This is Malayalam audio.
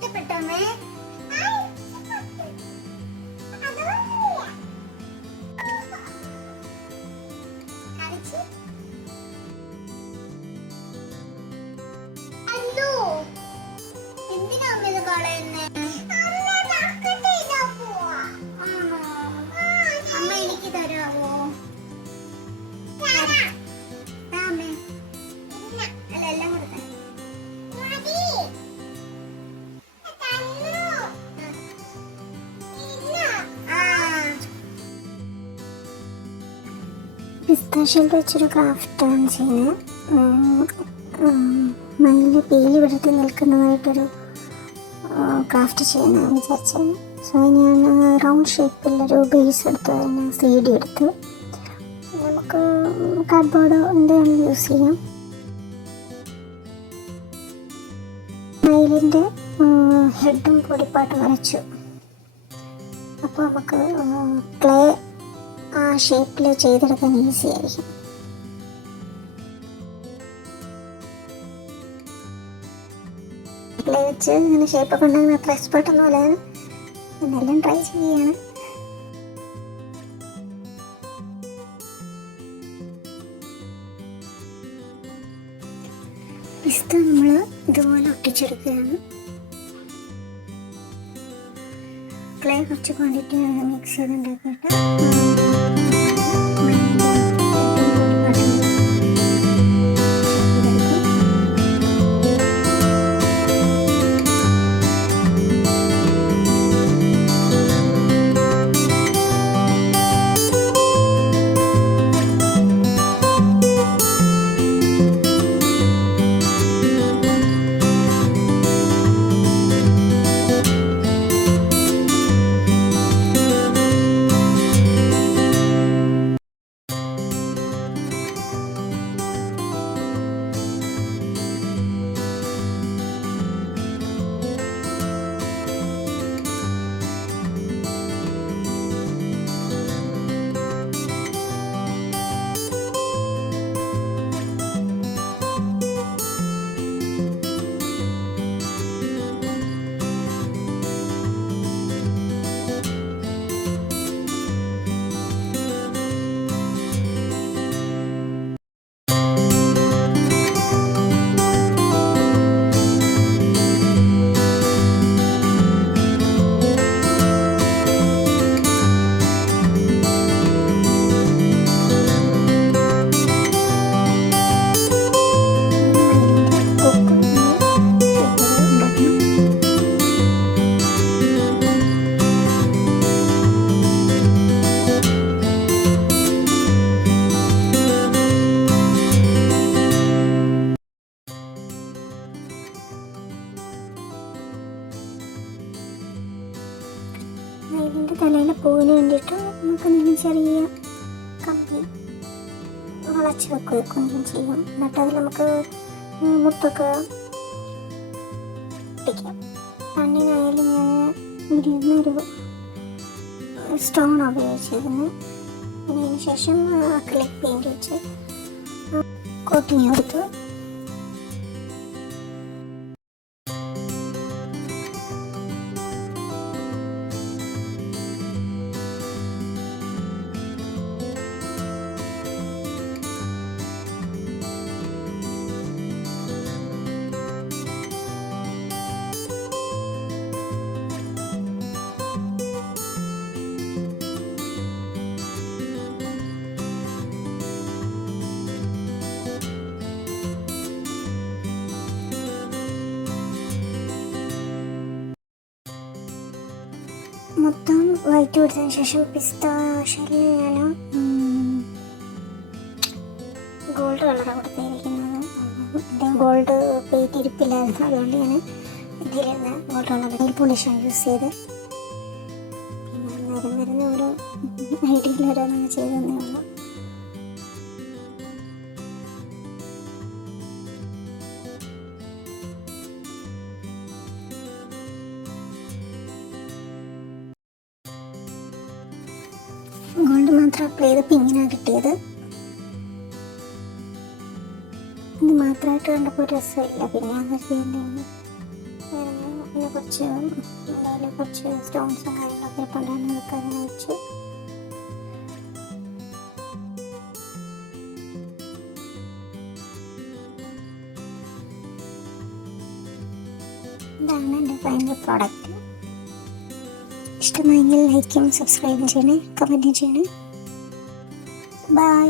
ഇഷ്ടപ്പെട്ടോമേ? എന്തിനാ അമ്മ ഇത് കളയുന്നേ? അമ്മ എനിക്ക് തരാവോ? എല്ലാം കൊടുക്കാം. പിസ്താഷ്യയിൽ വെച്ചൊരു ക്രാഫ്റ്റാണ് ചെയ്യുന്നത്. മയില് പീലി വിടർത്തി നിൽക്കുന്നതായിട്ടൊരു ക്രാഫ്റ്റ് ചെയ്യുന്നതാണ് വിചാരിച്ചത്. സോ ഞാൻ റൗണ്ട് ഷേപ്പിലൊരു ബേസ് എടുത്ത് അതിന് സീഡി എടുത്ത് നമുക്ക് കാർഡ്ബോർഡോ എന്താണ് യൂസ് ചെയ്യാം. മയിലിൻ്റെ ഹെഡും പൊടിപ്പാട്ട് വരച്ചു. അപ്പോൾ നമുക്ക് ക്ലേ ആ ഷേപ്പിൽ ചെയ്തെടുക്കാൻ ഈസി ആയിരിക്കും. ക്ലേ വെച്ച് ഇങ്ങനെ ഷേപ്പൊക്കെ ഉണ്ടാകുന്ന അത്ര എക്സ്പേർട്ടൊന്നും അല്ല, എന്നെല്ലാം ട്രൈ ചെയ്യാണ്. പിസ്ത നമ്മൾ ഇതുപോലെ ഒട്ടിച്ചെടുക്കുകയാണ്. ക്ലേ കുറച്ച് ക്വാണ്ടിറ്റി മിക്സ് ചെയ്ത് ഉണ്ടാക്കിയിട്ട് മയിലിൻ്റെ തലയിലെ പൂവിന് വേണ്ടിയിട്ട് നമുക്ക് എന്തെങ്കിലും ചെറിയ കമ്പി വളച്ച് വെക്കുകയും ചെയ്യാം. എന്നിട്ട് അതിൽ നമുക്ക് മുത്തൊക്കെ ഒട്ടിക്കാം. കണ്ണിനായാലും ഞാൻ ഇരുന്നൊരു സ്റ്റോൺ ഉപയോഗിച്ചിരുന്നു. പിന്നെ അതിന് ശേഷം അക്രിലിക് പെയിൻറ് വെച്ച് കോട്ടിങ് കൊടുത്തു. മൊത്തം വൈറ്റ് കൊടുത്തതിന് ശേഷം പിസ്താഷ്യയിൽ ഞാൻ ഗോൾഡ് കളറാണ് കൊടുത്തിരിക്കുന്നത്. ഗോൾഡ് പെയിൻറ് ഇരിപ്പില്ലായിരുന്നു, അതുകൊണ്ട് ഞാൻ ഇതിലിരുന്ന് ഗോൾഡ് കളർ നെയിൽ പോളിഷാണ് യൂസ് ചെയ്ത്. പിന്നെ വരുന്ന ഓരോ ഐഡിയയിൽ ഓരോന്നൊക്കെ ചെയ്ത് തന്നേ ഉള്ളൂ. ഗോൾഡ് മാത്രം അപ്ലൈ ചെയ്തപ്പോൾ ഇങ്ങനെയാണ് കിട്ടിയത്. ഇത് മാത്രമായിട്ട് കണ്ടപ്പോൾ രസമില്ല, പിന്നെ അങ്ങനെ ചെയ്യേണ്ടി പിന്നെ കുറച്ച് എന്തായാലും കുറച്ച് സ്റ്റോൺസും കാര്യങ്ങളൊക്കെ ഇരിപ്പുണ്ടായിരുന്നു, അതൊക്കെ അങ്ങനെ വെച്ചു. ഇതാണ് എൻ്റെ ഫൈനൽ പ്രോഡക്റ്റ്. ഇഷ്ടമായെങ്കിൽ ലൈക്കും സബ്സ്ക്രൈബും ചെയ്യണേ, കമൻറ്റും ചെയ്യണേ. ബൈ.